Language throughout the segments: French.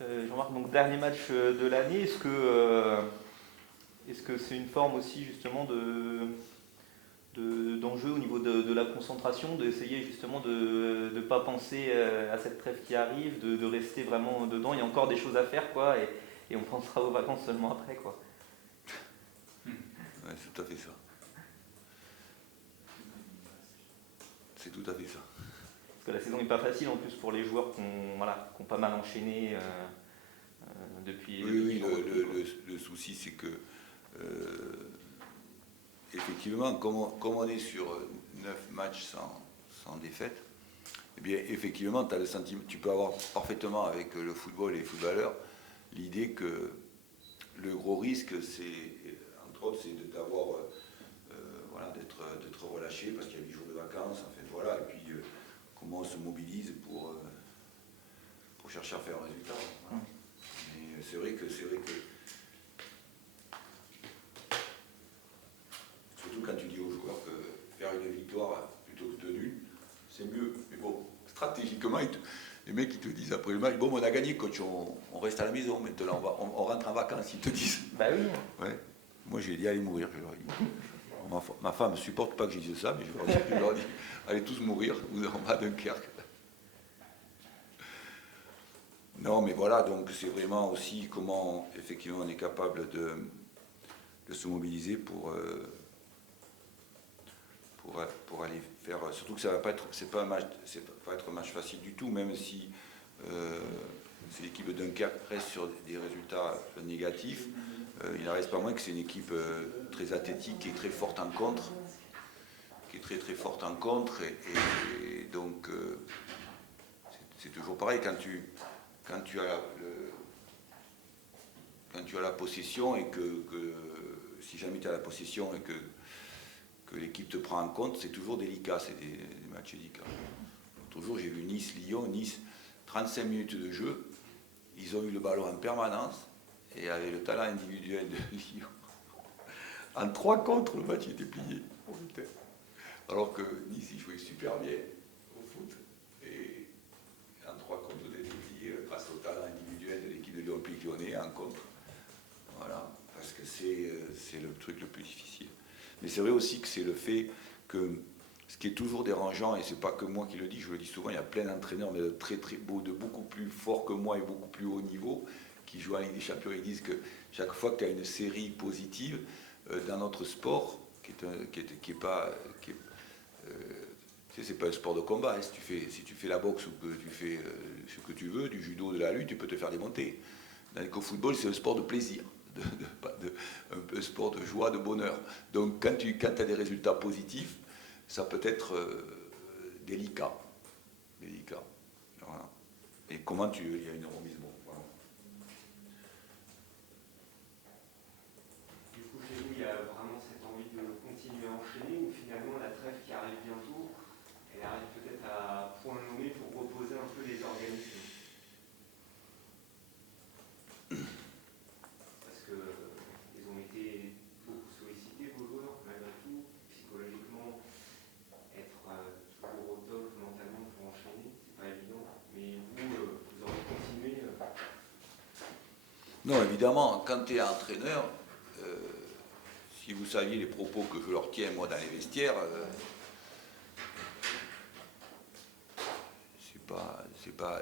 Jean-Marc, donc dernier match de l'année, est-ce que c'est une forme aussi justement d'enjeu au niveau de la concentration, d'essayer justement de ne pas penser à cette trêve qui arrive, de rester vraiment dedans, il y a encore des choses à faire quoi, et on pensera aux vacances seulement après quoi. Ouais, c'est tout à fait ça. C'est tout à fait ça. Parce que la saison n'est pas facile en plus pour les joueurs qui ont pas mal enchaîné Oui, depuis oui, le repli, quoi. le souci c'est que effectivement, comme on est sur 9 matchs sans défaite, eh bien effectivement, tu as le sentiment, tu peux avoir parfaitement avec le football et les footballeurs l'idée que le gros risque, c'est, entre autres, c'est d'avoir, voilà, d'être relâché parce qu'il y a 8 jours de vacances, en fait, voilà, et puis comment on se mobilise pour chercher à faire un résultat. Voilà. Mais c'est vrai que surtout quand tu dis aux joueurs que faire une victoire plutôt que de nul, c'est mieux. Mais bon, stratégiquement, les mecs ils te disent après le match, bon on a gagné coach, on reste à la maison, maintenant on rentre en vacances, ils te disent. Bah oui. Ouais. Moi j'ai dit allez mourir, je leur ai dit. Ma femme ne supporte pas que je dise ça, mais je leur dis allez tous mourir, on va à Dunkerque. Non mais voilà, donc c'est vraiment aussi comment effectivement on est capable de se mobiliser pour aller faire. Surtout que ça va pas être, c'est pas un match, c'est pas être un match facile du tout, même si c'est l'équipe de Dunkerque reste sur des résultats négatifs. Il n'en reste pas moins que c'est une équipe très athlétique, qui est très forte en contre, qui est très très forte en contre, et donc c'est toujours pareil quand tu as quand tu as la possession et que si jamais tu as la possession et que l'équipe te prend en compte, c'est toujours délicat, c'est des matchs délicats. L'autre jour, j'ai vu Nice-Lyon, Nice, 35 minutes de jeu, ils ont eu le ballon en permanence, et avec le talent individuel de Lyon, en 3 contre, le match était plié. Alors que Nice, il jouait super bien au foot, et en 3 contre, il était plié grâce au talent individuel de l'équipe de l'Olympique Lyonnais en contre. Voilà, parce que c'est le truc le plus difficile. Mais c'est vrai aussi que c'est le fait que ce qui est toujours dérangeant, et c'est pas que moi qui le dis, je le dis souvent, il y a plein d'entraîneurs, mais de très très beaux, de beaucoup plus forts que moi et beaucoup plus haut niveau, qui jouent en Ligue des Champions, ils disent que chaque fois que tu as une série positive dans notre sport, qui est pas... c'est pas un sport de combat, hein. Si tu fais la boxe ou que tu fais ce que tu veux, du judo, de la lutte, tu peux te faire démonter. Tandis qu'au football, c'est un sport de plaisir. Un peu sport de joie, de bonheur. Donc quand tu as des résultats positifs, ça peut être délicat. Délicat. Voilà. Et comment il y a une remise, bon, voilà. Du coup, chez vous, il y a vraiment cette envie de continuer à enchaîner, ou finalement la trêve qui arrive bientôt, elle arrive peut-être à point nommé pour reposer un peu les organismes. Parce qu'ils ont été beaucoup sollicités, vos joueurs, malgré tout, psychologiquement, être toujours au top mentalement pour enchaîner, c'est pas évident. Mais vous aurez continué. Non, évidemment, quand tu es entraîneur, si vous saviez les propos que je leur tiens, moi, dans les vestiaires,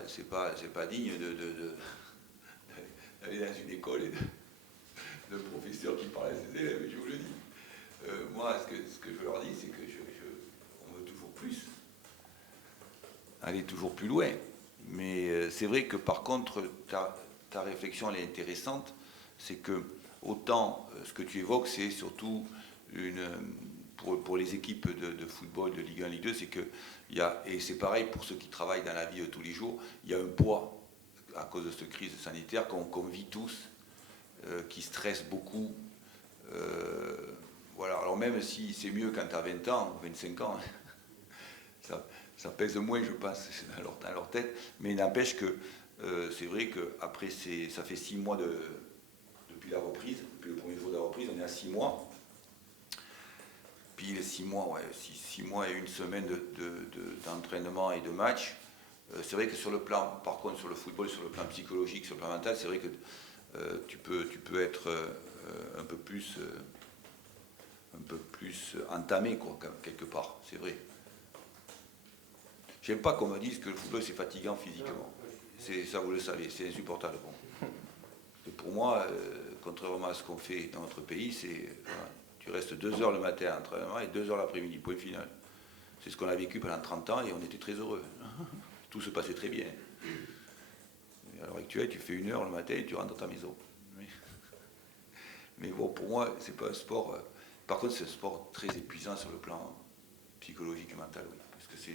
c'est pas digne d'aller dans une école et de professeur qui parle à ses élèves, je vous le dis. Moi, ce que je leur dis, c'est que on veut toujours plus, aller toujours plus loin. Mais c'est vrai que par contre, ta réflexion elle est intéressante, c'est que autant ce que tu évoques, c'est surtout pour les équipes de football de Ligue 1, Ligue 2, c'est que et c'est pareil pour ceux qui travaillent dans la vie de tous les jours, il y a un poids à cause de cette crise sanitaire qu'on vit tous, qui stresse beaucoup. Voilà. Alors même si c'est mieux quand tu as 20 ans, 25 ans, ça pèse moins, je pense, dans leur tête, mais il n'empêche que c'est vrai qu'après, ça fait 6 mois depuis la reprise, depuis le premier jour de la reprise, on est à 6 mois. Puis les 6 mois, ouais, 6 mois et une semaine d'entraînement et de match, C'est vrai que sur le plan, par contre, sur le football, sur le plan psychologique, sur le plan mental, c'est vrai que tu peux être un peu plus entamé, quoi, quelque part, c'est vrai. J'aime pas qu'on me dise que le football c'est fatigant physiquement. Ça, vous le savez, c'est insupportable. Bon. Et pour moi, contrairement à ce qu'on fait dans notre pays, voilà, tu restes 2 heures le matin à l'entraînement et 2 heures l'après-midi, point final. C'est ce qu'on a vécu pendant 30 ans et on était très heureux. Tout se passait très bien. Et à l'heure actuelle, tu fais 1 heure le matin et tu rentres dans ta maison. Mais bon, pour moi, c'est pas un sport. Par contre, c'est un sport très épuisant sur le plan psychologique et mental, oui. Parce que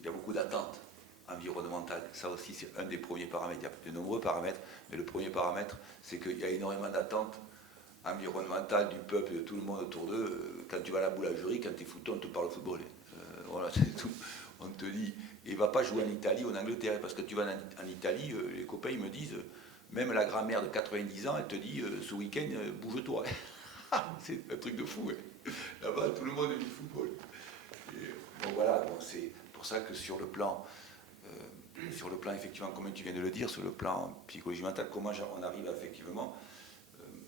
il y a beaucoup d'attentes environnementales. Ça aussi, c'est un des premiers paramètres. Il y a de nombreux paramètres, mais le premier paramètre, c'est qu'il y a énormément d'attentes environnementales du peuple, de tout le monde autour d'eux. Quand tu vas à la boulangerie, quand tu es foot, on te parle football. Voilà, c'est tout. On te dit, il ne va pas jouer en Italie ou en Angleterre, parce que tu vas en Italie, les copains ils me disent, même la grand-mère de 90 ans, elle te dit, ce week-end, bouge-toi. C'est un truc de fou. Là-bas, tout le monde est du football. Et, bon voilà, bon, c'est pour ça que sur le plan effectivement, comme tu viens de le dire, sur le plan psychologique mental, comment on arrive à, effectivement,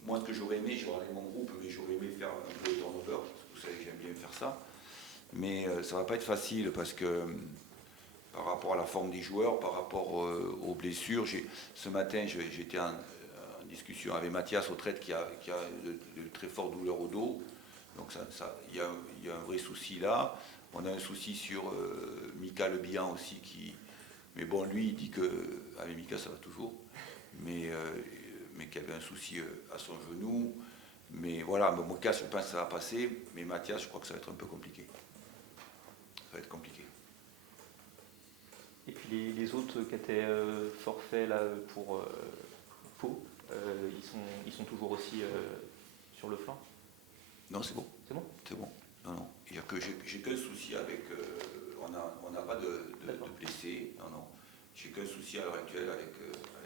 moi ce que j'aurais aimé, j'aurais mon groupe, mais j'aurais aimé faire un peu de turnover, parce que vous savez que j'aime bien faire ça, mais ça va pas être facile, parce que par rapport à la forme des joueurs, par rapport aux blessures, ce matin j'étais en discussion avec Mathias Autrette qui a de très fortes douleurs au dos, donc il y a un vrai souci là. On a un souci sur Mika Le Bihan aussi, mais bon, lui, il dit qu'avec Mika, ça va toujours, mais qu'il y avait un souci à son genou. Mais voilà, mon cas, je pense que ça va passer, mais Mathias, je crois que ça va être un peu compliqué. Ça va être compliqué. Et puis les autres qui étaient forfaits là, pour Pau, ils sont toujours aussi sur le flanc? Non, c'est bon. C'est bon? C'est bon. Non. J'ai qu'un souci avec. On n'a pas de blessés. Non. J'ai qu'un souci à l'heure actuelle avec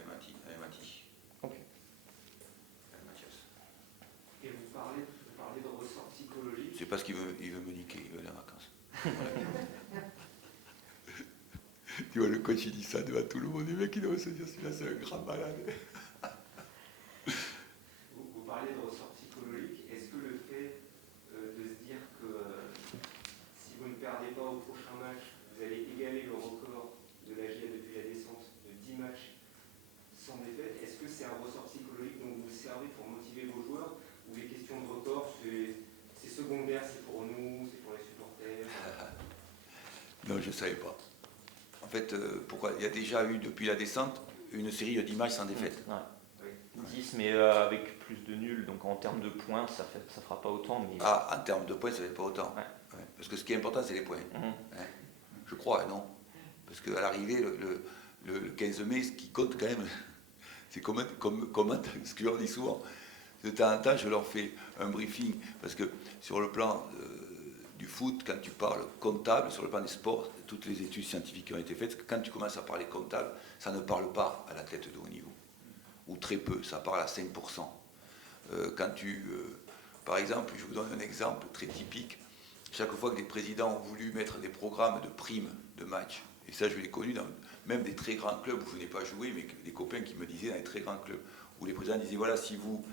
Mati. Ok. Avec Mathias. Et vous parlez de ressort psychologique. C'est parce qu'il veut me niquer, il veut aller en vacances. Voilà. Tu vois, le coach il dit ça devant tout le monde. Les mecs, il doit se dire celui-là, c'est un grand malade. Vous parlez de ressort psychologique. Est-ce que le fait de se dire que si vous ne perdez pas au prochain match, vous allez égaler le record de la GIA depuis la descente de 10 matchs sans défaite, est-ce que c'est un ressort psychologique dont vous vous servez pour motiver vos joueurs, ou les questions de record, c'est secondaire, c'est pour nous, c'est pour les supporters? Non, je ne savais pas. En fait, pourquoi? Il y a déjà eu, depuis la descente, une série de 10 matchs sans défaite. Ouais. Oui. 10, mais avec plus de nuls, donc en termes de points, ça fera pas autant. Mais... Ah, en termes de points, ça ne fait pas autant. Ouais. Ouais. Parce que ce qui est important, c'est les points. Hein? Je crois, non? Parce qu'à l'arrivée, le 15 mai, ce qui compte quand même, c'est comment ce que je leur dis souvent. De temps en temps, je leur fais un briefing, parce que sur le plan du foot, quand tu parles comptable, sur le plan des sports, toutes les études scientifiques qui ont été faites, quand tu commences à parler comptable, ça ne parle pas à l'athlète de haut niveau, ou très peu, ça parle à 5%. Par exemple, je vous donne un exemple très typique, chaque fois que les présidents ont voulu mettre des programmes de primes de match, et ça je l'ai connu dans même des très grands clubs où je n'ai pas joué, mais des copains qui me disaient dans les très grands clubs, où les présidents disaient, voilà, si vous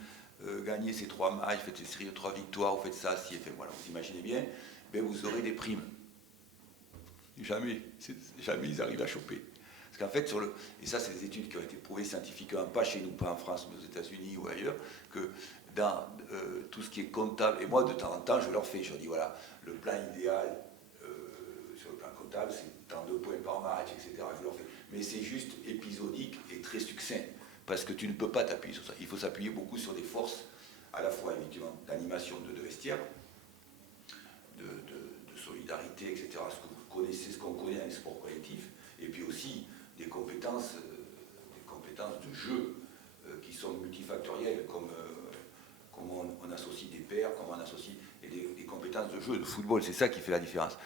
gagnez ces 3 matchs, faites ces séries de 3 victoires, vous faites ça, voilà, vous imaginez bien, ben vous aurez des primes. Jamais ils arrivent à choper. Parce qu'en fait, et ça c'est des études qui ont été prouvées scientifiquement, pas chez nous, pas en France, mais aux États-Unis ou ailleurs, que dans tout ce qui est comptable, et moi de temps en temps je leur dis voilà, le plan idéal sur le plan comptable c'est tant de points par match, etc. Je leur fais. Mais c'est juste épisodique et très succinct, parce que tu ne peux pas t'appuyer sur ça. Il faut s'appuyer beaucoup sur des forces, à la fois évidemment d'animation de vestiaire, de solidarité, etc. Ce que vous connaissez, ce qu'on connaît dans les sports collectifs, et puis aussi des compétences de jeu qui sont multifactorielles, comme on associe des pairs, comment on associe et des compétences de jeu, de football, c'est ça qui fait la différence.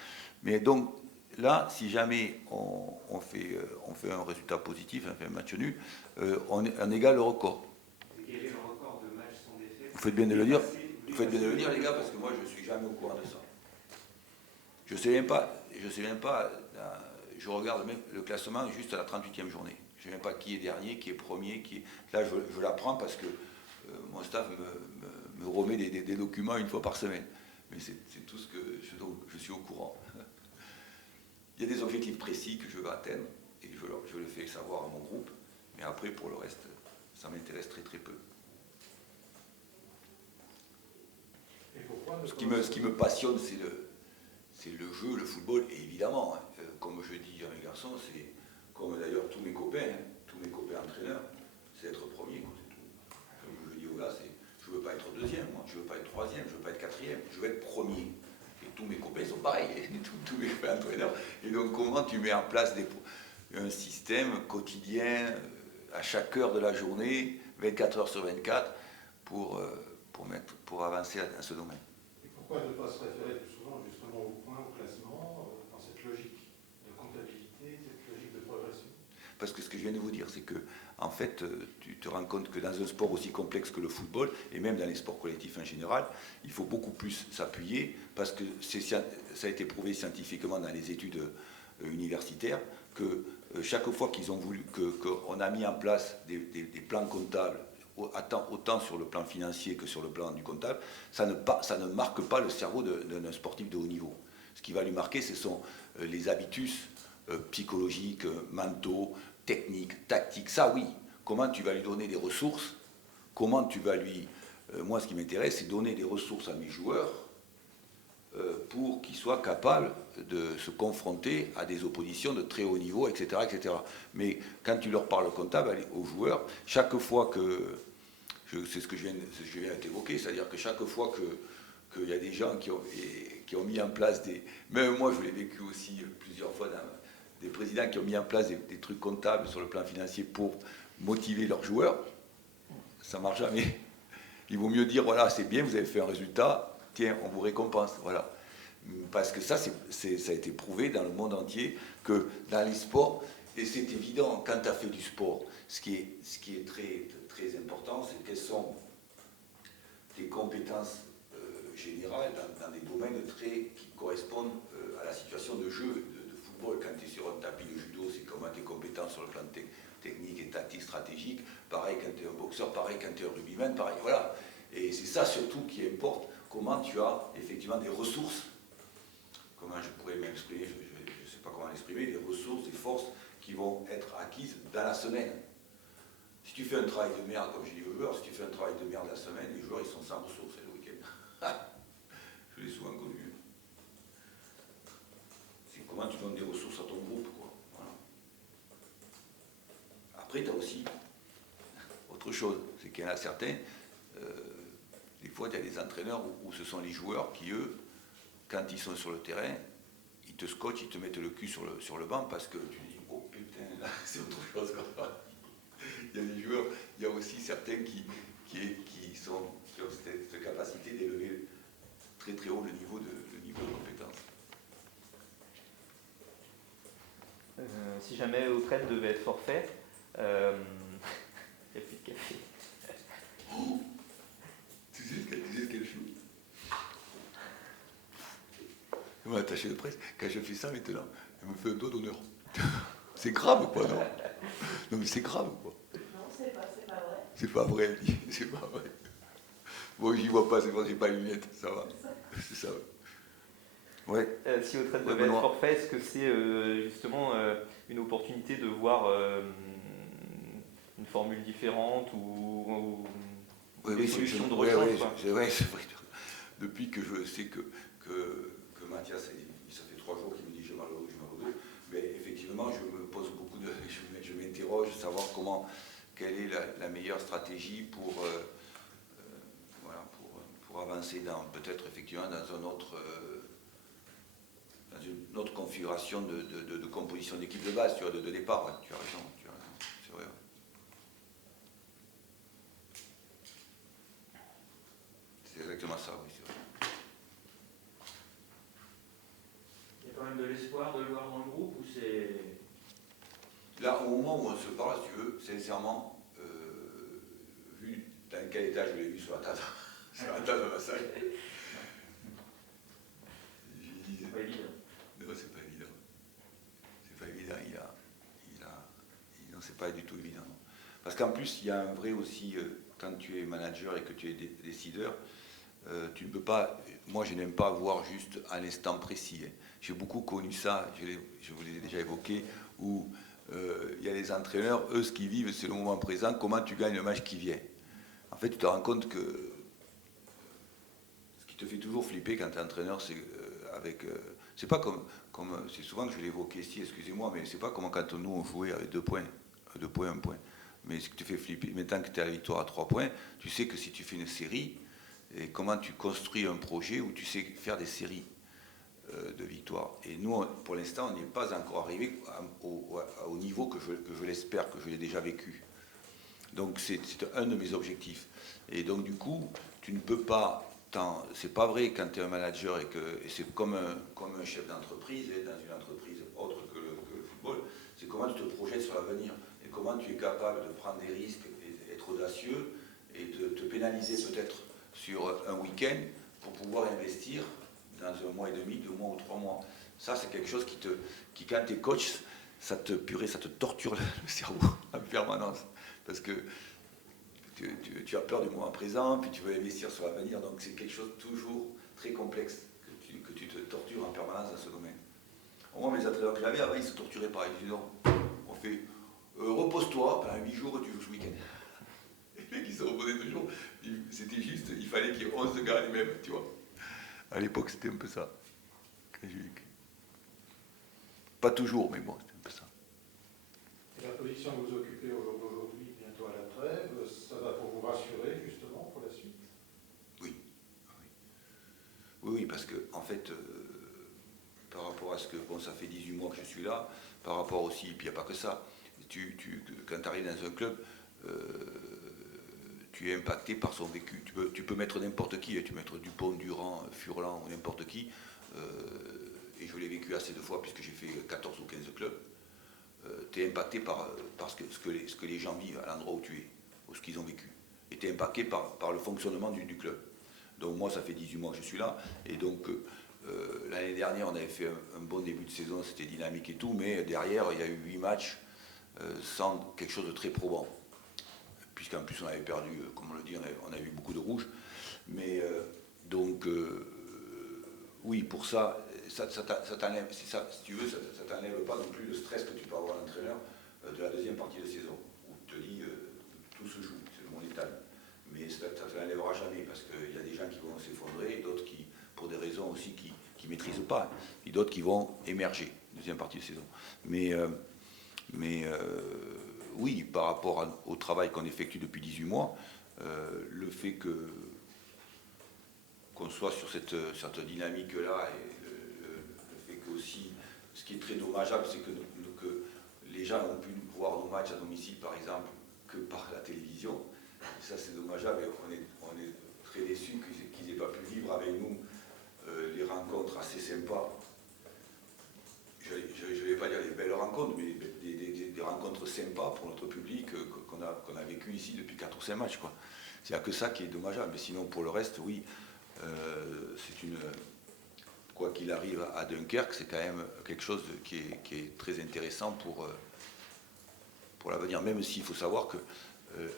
Mais donc là, si jamais on fait un résultat positif, on fait un match nul, on égale le record. Égaler le record de matchs sans défaite. Vous faites bien de le dire. Vous faites bien de le dire, les gars, parce que moi je ne suis jamais au courant de ça. Je sais même pas, je regarde même le classement juste à la 38e journée. Je ne sais même pas qui est dernier, qui est premier, qui est... Là, je l'apprends parce que mon staff me remet des documents une fois par semaine. Mais c'est tout ce dont je suis au courant. Il y a des objectifs précis que je veux atteindre et je le fais savoir à mon groupe. Mais après, pour le reste, ça m'intéresse très très peu. Et pourquoi Ce qui me passionne, c'est le jeu, le football. Et évidemment, comme je dis à mes garçons, c'est comme d'ailleurs tous mes copains entraîneurs, c'est être premier. Quoi, c'est tout. Comme je dis aux gars, je ne veux pas être deuxième, moi. Je ne veux pas être troisième, je ne veux pas être quatrième, je veux être premier. Et tous mes copains sont pareils, tous mes copains entraîneurs. Et donc comment tu mets en place un système quotidien, à chaque heure de la journée, 24 heures sur 24, pour avancer dans ce domaine. Et pourquoi ne pas se référer plus souvent justement au point, au classement, dans cette logique de comptabilité, cette logique de progression? Parce que ce que je viens de vous dire, c'est que, en fait, tu te rends compte que dans un sport aussi complexe que le football, et même dans les sports collectifs en général, il faut beaucoup plus s'appuyer, parce que ça a été prouvé scientifiquement dans les études universitaires, que chaque fois qu'ils ont voulu, qu'on a mis en place des plans comptables, autant sur le plan financier que sur le plan du comptable, ça ne marque pas le cerveau d'un sportif de haut niveau. Ce qui va lui marquer, ce sont les habitus psychologiques, mentaux, techniques, tactiques. Ça, oui. Comment tu vas lui donner des ressources? Comment tu vas lui... moi, ce qui m'intéresse, c'est donner des ressources à mes joueurs pour qu'ils soient capables de se confronter à des oppositions de très haut niveau, etc., etc. Mais quand tu leur parles comptable aux joueurs, chaque fois que... c'est ce que je viens d'évoquer, c'est-à-dire que chaque fois qu'il y a des gens qui ont mis en place des... Même moi, je l'ai vécu aussi plusieurs fois, des présidents qui ont mis en place des trucs comptables sur le plan financier pour motiver leurs joueurs. Ça ne marche jamais. Il vaut mieux dire, voilà, c'est bien, vous avez fait un résultat, tiens, on vous récompense. Voilà. Parce que ça a été prouvé dans le monde entier que dans les sports, et c'est évident, quand tu as fait du sport, ce qui est très, très important, c'est quelles sont tes compétences générales dans des domaines qui correspondent à la situation de jeu de football. Quand tu es sur un tapis de judo, c'est comment tes compétences sur le plan technique et tactique stratégique. Pareil quand tu es un boxeur, pareil quand tu es un rugbyman, pareil, voilà. Et c'est ça surtout qui importe, comment tu as effectivement des ressources, comment je pourrais m'exprimer, je ne sais pas comment l'exprimer, des ressources, des forces qui vont être acquises dans la semaine. Si tu fais un travail de merde, comme je dis aux joueurs, si tu fais un travail de merde la semaine, les joueurs ils sont sans ressources le week-end. Je l'ai souvent connu. C'est comment tu donnes des ressources à ton groupe, quoi. Voilà. Après, tu as aussi autre chose, c'est qu'il y en a certains, des fois, il y a des entraîneurs où ce sont les joueurs qui, eux, quand ils sont sur le terrain, ils te scotchent, ils te mettent le cul sur le banc parce que tu dis, oh putain, là, c'est autre chose. Il y a des joueurs, il y a aussi certains qui ont cette capacité d'élever très très haut le niveau de compétence. Si jamais Autrette devait être forfait, il n'y a plus de café. Oh, tu sais ce qu'elle joue? Mon attaché de presse, quand je fais ça maintenant, elle me fait un doigt d'honneur. C'est grave quoi, non? Non mais c'est grave quoi. Non, c'est pas vrai. C'est pas vrai, elle dit, c'est pas vrai. Bon, j'y vois pas, c'est parce que j'ai pas les lunettes, ça va. C'est ça. Ouais. Si Autrette devait être forfait, est-ce que c'est justement une opportunité de voir une formule différente ou des solutions de rechange? Oui, c'est vrai. Depuis que je sais que Mathias, ça fait 3 jours qu'il me dit je malheureux, mais effectivement, je me pose beaucoup de... Je m'interroge, savoir quelle est la meilleure stratégie pour avancer peut-être effectivement dans une autre configuration de composition d'équipe de base, tu vois, de départ. Ouais, tu as raison, c'est vrai. Ouais. C'est exactement ça, oui, c'est vrai. Il y a quand même de l'espoir de le voir dans le groupe ou c'est... Là, au moment où on se parle, si tu veux, sincèrement, vu dans quel état je l'ai vu sur la table, sur la table de ma salle, C'est pas évident. non, c'est pas évident. C'est pas évident. pas du tout évident. Non. Parce qu'en plus, il y a un vrai aussi, quand tu es manager et que tu es décideur, tu ne peux pas, moi je n'aime pas voir juste à l'instant précis. Hein. J'ai beaucoup connu ça, je vous l'ai déjà évoqué, où il y a les entraîneurs, eux ce qu'ils vivent c'est le moment présent, comment tu gagnes le match qui vient. En fait tu te rends compte que ce qui te fait toujours flipper quand tu es entraîneur, c'est c'est pas comme c'est souvent que je l'évoquais ici, excusez-moi, mais c'est pas comme quand nous on jouait avec 2 points, 1 point. Mais ce qui te fait flipper, maintenant que tu es à la victoire à 3 points, tu sais que si tu fais une série, et comment tu construis un projet où tu sais faire des séries de victoires. Et nous, pour l'instant, on n'y est pas encore arrivé au niveau que je l'espère, que je l'ai déjà vécu. Donc c'est un de mes objectifs. Et donc du coup, tu ne peux pas... C'est pas vrai quand tu es un manager et c'est comme un chef d'entreprise, dans une entreprise autre que le football, c'est comment tu te projettes sur l'avenir et comment tu es capable de prendre des risques, d'être audacieux et de te pénaliser peut-être sur un week-end pour pouvoir investir dans 1 mois et demi, 2 mois ou 3 mois. Ça, c'est quelque chose qui quand tu es coach, ça te torture le cerveau en permanence. Parce que tu as peur du moment présent, puis tu veux investir sur l'avenir, donc c'est quelque chose de toujours très complexe que tu te tortures en permanence dans ce domaine. Au moins, mes entraîneurs que j'avais avant, ils ne se torturaient pas. Ils disaient non, on fait repose-toi, pendant 8 jours, tu joues ce week-end. Les mecs, ils se reposaient 2 jours. C'était juste, il fallait qu'il y ait 11 gars les mêmes, tu vois. À l'époque, c'était un peu ça. Quand j'ai vécu. Pas toujours, mais bon, c'était un peu ça. Et la position que vous occupez au jour d'aujourd'hui, bientôt à la trêve, ça va pour vous rassurer justement pour la suite? Oui, parce que, en fait, par rapport à ce que, bon, ça fait 18 mois que je suis là, par rapport aussi, et puis il n'y a pas que ça, quand tu arrives dans un club, tu es impacté par son vécu. Tu peux mettre n'importe qui, tu peux mettre Dupont, Durand, Furlan ou n'importe qui, et je l'ai vécu assez de fois puisque j'ai fait 14 ou 15 clubs. Tu es impacté par ce que les gens vivent à l'endroit où tu es, ou ce qu'ils ont vécu. Et tu es impacté par le fonctionnement du club. Donc moi, ça fait 18 mois que je suis là, et donc l'année dernière, on avait fait un bon début de saison, c'était dynamique et tout, mais derrière, il y a eu 8 matchs sans quelque chose de très probant. Puisqu'en plus on avait perdu, comme on le dit, on a eu beaucoup de rouges. Mais donc, oui, pour ça t'enlève, si tu veux, ça t'enlève pas non plus le stress que tu peux avoir l'entraîneur de la deuxième partie de saison, où tu te dis, tout se joue, c'est le monde étal. Mais ça ne t'enlèvera jamais, parce qu'il y a des gens qui vont s'effondrer, d'autres qui, pour des raisons aussi qui ne maîtrisent pas, et d'autres qui vont émerger, deuxième partie de saison. Mais oui, par rapport au travail qu'on effectue depuis 18 mois, le fait qu'on soit sur cette dynamique-là, et le fait que aussi, ce qui est très dommageable, c'est que les gens ont pu voir nos matchs à domicile, par exemple, que par la télévision. Et ça, c'est dommageable, et on est très déçus qu'ils n'aient pas pu vivre avec nous les rencontres assez sympas. Je ne vais pas dire des belles rencontres, mais des rencontres sympas pour notre public qu'on a vécu ici depuis 4 ou 5 matchs, quoi. Il n'y a que ça qui est dommageable. Mais sinon, pour le reste, oui, quoi qu'il arrive à Dunkerque, c'est quand même quelque chose qui est très intéressant pour l'avenir. Même s'il faut savoir que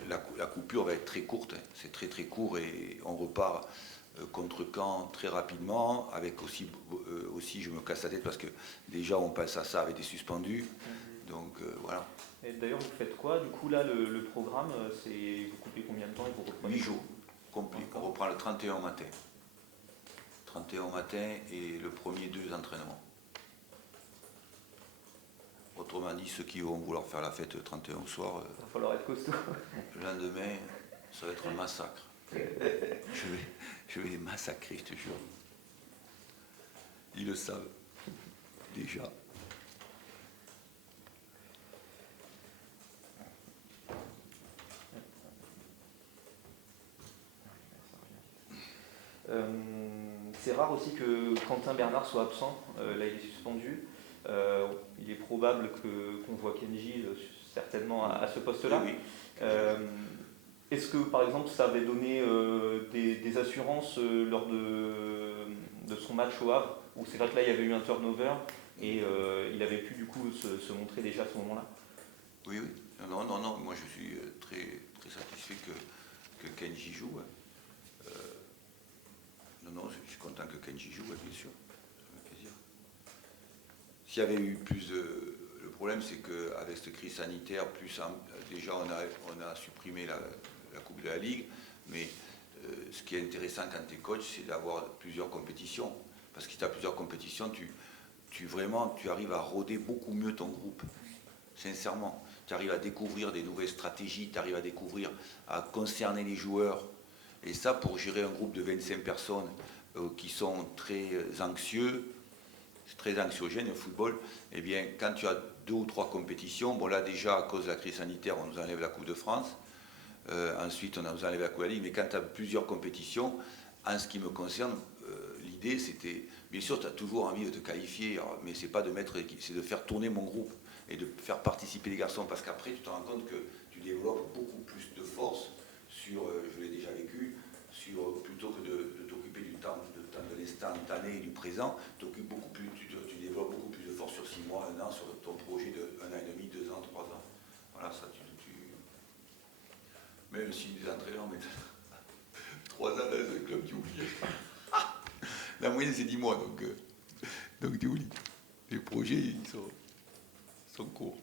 la coupure va être très courte. Hein. C'est très très court et on repart contre Caen très rapidement, avec aussi je me casse la tête parce que déjà on passe à ça avec des suspendus, donc voilà. Et d'ailleurs vous faites quoi? Du coup là le programme, c'est vous coupez combien de temps et vous reprenez 8 jours complet, on reprend le 31 au matin. 31 au matin et le premier 2 entraînements. Autrement dit, ceux qui vont vouloir faire la fête le 31 au soir, il va falloir être costaud. Le lendemain, ça va être un massacre. Je vais les massacrer, je te jure. Ils le savent, déjà. C'est rare aussi que Quentin Bernard soit absent. Là, il est suspendu. Il est probable qu'on voit Kenji certainement à ce poste-là. Oui. Est-ce que, par exemple, ça avait donné des assurances lors de son match au Havre, où c'est vrai que là, il y avait eu un turnover et il avait pu, du coup, se montrer déjà à ce moment-là? Oui, oui. Non, moi je suis très, très satisfait que Kenji joue. Non, je suis content que Kenji joue, bien sûr. Ça me fait plaisir. S'il y avait eu plus de... Le problème, c'est qu'avec cette crise sanitaire, déjà on a supprimé la Coupe de la Ligue, mais ce qui est intéressant quand tu es coach, c'est d'avoir plusieurs compétitions. Parce que si tu as plusieurs compétitions, tu arrives à roder beaucoup mieux ton groupe. Sincèrement. Tu arrives à découvrir des nouvelles stratégies, tu arrives à concerner les joueurs. Et ça, pour gérer un groupe de 25 personnes qui sont très anxieux, c'est très anxiogène le football, eh bien, quand tu as 2 ou 3 compétitions, bon là déjà, à cause de la crise sanitaire, on nous enlève la Coupe de France, ensuite on nous enlève la Coupe de la Ligue, mais quand tu as plusieurs compétitions, en ce qui me concerne, l'idée c'était, bien sûr, tu as toujours envie de te qualifier, mais c'est pas de mettre l'équipe, c'est de faire tourner mon groupe et de faire participer les garçons, parce qu'après tu te rends compte que tu développes beaucoup plus de force sur, je l'ai déjà vécu, plutôt que de t'occuper du temps de l'instantané et du présent, tu développes beaucoup plus de force sur 6 mois, 1 an, sur ton projet de 1 an et demi, 2 ans, 3 ans. Voilà, ça même si les entraîneurs mettent 3 ans dans un club, tu oublies. La moyenne c'est 10 mois, donc tu oublies. Les projets, ils sont courts.